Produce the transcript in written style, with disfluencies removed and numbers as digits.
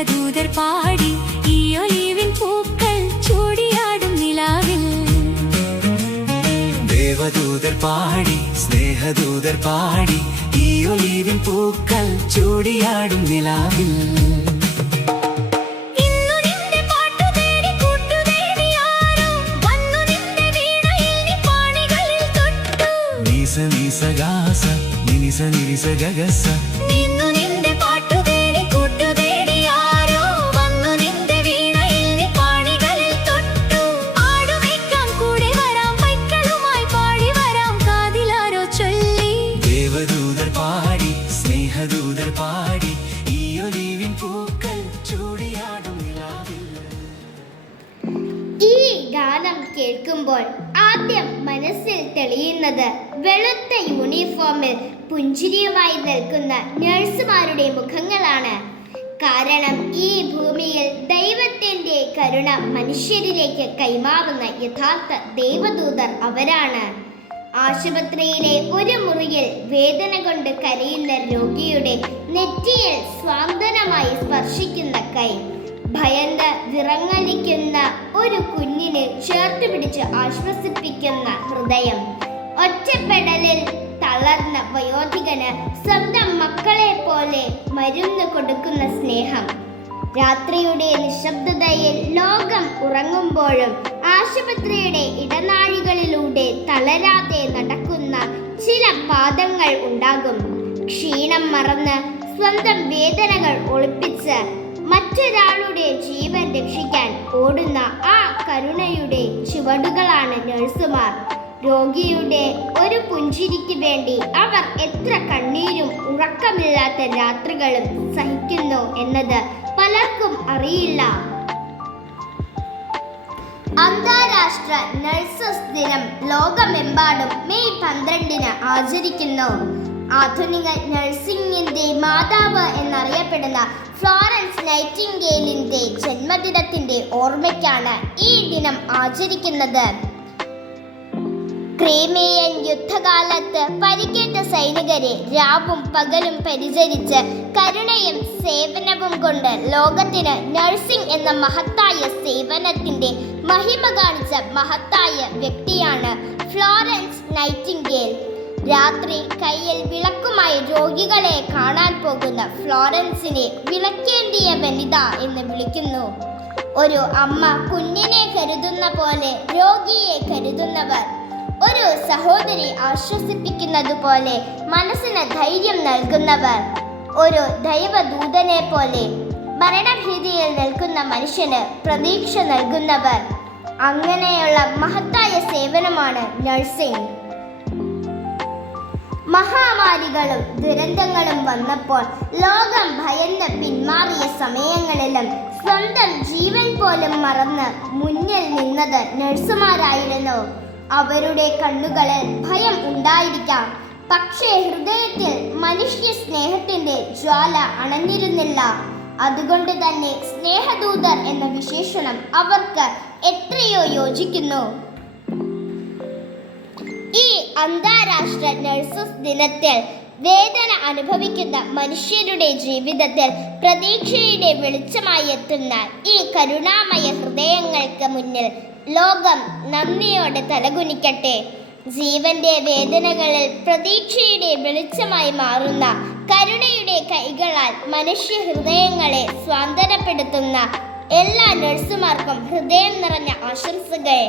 സ്നേഹദൂതർ പാടി ഈ ഒലിവിൻ പൂക്കൾ ചൂടിയാടും നിലാവിൽ. ദേവദൂതർ പാടി സ്നേഹദൂതർ പാടി ഈ ഒലിവിൻ പൂക്കൾ ചൂടിയാടും നിലാവിൽ. നിസ ഗാസ നിനിസ നിരിസ ഗഗസ നിന്നു നിന്റെ പാട്ടു തേടി കൂട്ടു തേടി ആരോ വന്നു നിന്റെ വീണയിൽ നീ പാണികളിൽ തൊട്ടു. ആടുമേക്കാൻ കൂടെ വരാം പൈക്കളുമായി പാടി വരാം കാതിലാരോ ചൊല്ലി. ദേവദൂതർ പാടി സ്നേഹദൂതർ പാടി ഈ ഒലിവിൻ പൂക്കൾ ചൂടിയാടും നിലാവിൽ. ഈ ഗാനം കേൾക്കുമ്പോൾ ആദ്യം മനസ്സിൽ തെളിയുന്നത് വെളുത്ത യൂണിഫോമിൽ പുഞ്ചിരിയുമായി നിൽക്കുന്ന നഴ്സുമാരുടെ മുഖങ്ങളാണ്. കാരണം ഈ ഭൂമിയിൽ ദൈവത്തിന്റെ കരുണ മനുഷ്യരിലേക്ക് കൈമാറുന്ന യഥാർത്ഥ ദൈവദൂതർ അവരാണ്. ആശുപത്രിയിലെ ഒരു മുറിയിൽ വേദന കൊണ്ട് കരയുന്ന രോഗിയുടെ നെറ്റിയിൽ സ്വാന്തനമായി സ്പർശിക്കുന്ന കൈ, ഭയന്ന് വിറങ്ങലിക്കുന്ന ഒരു കുഞ്ഞിനെ ചേർത്ത് പിടിച്ച് ആശ്വസിപ്പിക്കുന്ന ഹൃദയം, ഒറ്റപ്പെടലിൽ തളർന്ന വയോധികന് സ്വന്തം മക്കളെ പോലെ മരുന്ന് കൊടുക്കുന്ന സ്നേഹം, രാത്രിയുടെ നിശബ്ദതയിൽ ലോകം ഉറങ്ങുമ്പോഴും ആശുപത്രിയുടെ ഇടനാഴികളിലൂടെ തളരാതെ നടക്കുന്ന ചില പാദങ്ങൾ ഉണ്ടാകും. ക്ഷീണം മറന്ന് സ്വന്തം വേദനകൾ ഒളിപ്പിച്ച് മറ്റൊരാളുടെ ജീവൻ രക്ഷിക്കാൻ ഓടുന്ന ആ കരുണയുടെ ചുവടുകളാണ് നഴ്സുമാർ. രോഗിയുടെ ഒരു പുഞ്ചിരിക്ക് വേണ്ടി അവർ എത്ര കണ്ണീരും ഉറക്കമില്ലാത്ത രാത്രികളും സഹിക്കുന്നു എന്നത് പലർക്കും അറിയില്ല. അന്താരാഷ്ട്ര നഴ്സസ് ദിനം ലോകമെമ്പാടും മെയ് 12 ആചരിക്കുന്നു. ആധുനിക നഴ്സിംഗിന്റെ മാതാവ് എന്നറിയപ്പെടുന്ന ഫ്ലോറൻസ് നൈറ്റിംഗേലിന്റെ ജന്മദിനത്തിന്റെ ഓർമ്മയ്ക്കാണ് ഈ ദിനം ആചരിക്കുന്നത്. ക്രീമിയൻ യുദ്ധകാലത്ത് പരിക്കേറ്റ സൈനികരെ രാവും പകലും പരിചരിച്ച് കരുണയും സേവനവും കൊണ്ട് ലോകത്തിന് നഴ്സിംഗ് എന്ന മഹത്തായ സേവനത്തിന്റെ മഹിമ കാണിച്ച മഹത്തായ വ്യക്തിയാണ് ഫ്ലോറൻസ് നൈറ്റിംഗേൽ. രാത്രി കയ്യിൽ വിളക്കുമായി രോഗികളെ കാണാൻ പോകുന്ന ഫ്ലോറൻസിനെ വിളക്കേണ്ടിയ വനിത എന്ന് വിളിക്കുന്നു. ഒരു അമ്മ കുഞ്ഞിനെ കരുതുന്ന പോലെ രോഗിയെ കരുതുന്നവർ, ഒരു സഹോദരി ആശ്വസിപ്പിക്കുന്നത് പോലെ മനസ്സിന് ധൈര്യം നൽകുന്നവർ, ഒരു ദൈവദൂതനെ പോലെ മരണഭീതിയിൽ നിൽക്കുന്ന മനുഷ്യന് പ്രതീക്ഷ നൽകുന്നവർ. അങ്ങനെയുള്ള മഹത്തായ സേവനമാണ് നഴ്സിംഗ്. മഹാമാരികളും ദുരന്തങ്ങളും വന്നപ്പോൾ ലോകം ഭയന്ന് പിന്മാറിയ സമയങ്ങളിലും സ്വന്തം ജീവൻ പോലും മറന്ന് മുന്നിൽ നിന്നത് നഴ്സുമാരായിരുന്നു. അവരുടെ കണ്ണുകളിൽ ഭയം ഉണ്ടായിരിക്കാം, പക്ഷേ ഹൃദയത്തിൽ മനുഷ്യ സ്നേഹത്തിന്റെ ജ്വാല അണഞ്ഞിരുന്നില്ല. അതുകൊണ്ട് തന്നെ സ്നേഹദൂതർ എന്ന വിശേഷണം അവർക്ക് എത്രയോ യോജിക്കുന്നു. ഈ അന്താരാഷ്ട്ര നഴ്സസ് ദിനത്തിൽ വേദന അനുഭവിക്കുന്ന മനുഷ്യരുടെ ജീവിതത്തിൽ പ്രതീക്ഷയുടെ വെളിച്ചമായി എത്തുന്ന ഈ കരുണാമയ ഹൃദയങ്ങൾക്ക് മുന്നിൽ ലോകം നന്ദിയോടെ തലകുനിക്കട്ടെ. ജീവന്റെ വേദനകളിൽ പ്രതീക്ഷയുടെ വെളിച്ചമായി മാറുന്ന കരുണയുടെ കൈകളാൽ മനുഷ്യ ഹൃദയങ്ങളെ സ്വാന്തനപ്പെടുത്തുന്ന എല്ലാ നഴ്സുമാർക്കും ഹൃദയം നിറഞ്ഞ ആശംസകൾ.